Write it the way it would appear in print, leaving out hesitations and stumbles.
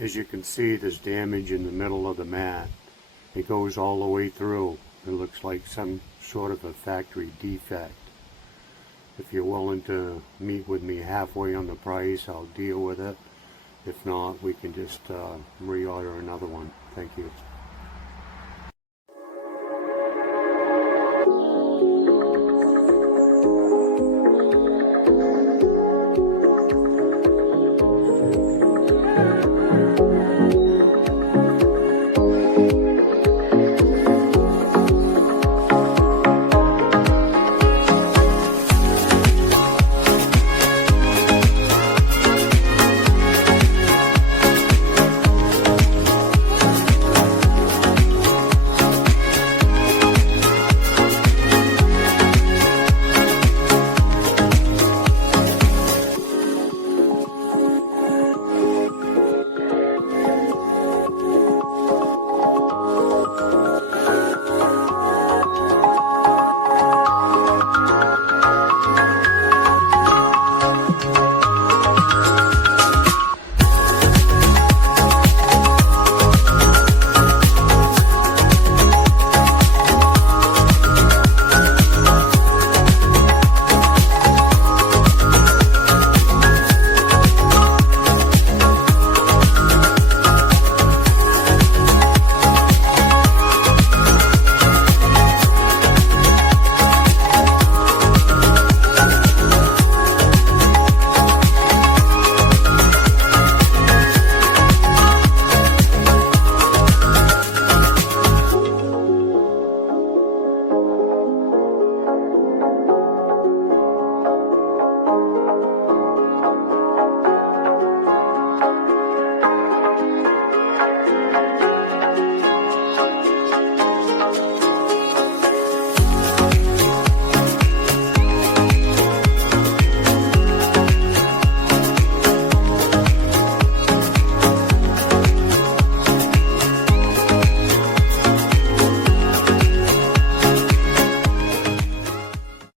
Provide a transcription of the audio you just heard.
As you can see, there's damage in the middle of the mat. It goes all the way through. It looks like some sort of a factory defect. If you're willing to meet with me halfway on the price, I'll deal with it. If not, we can just reorder another one. Thank you.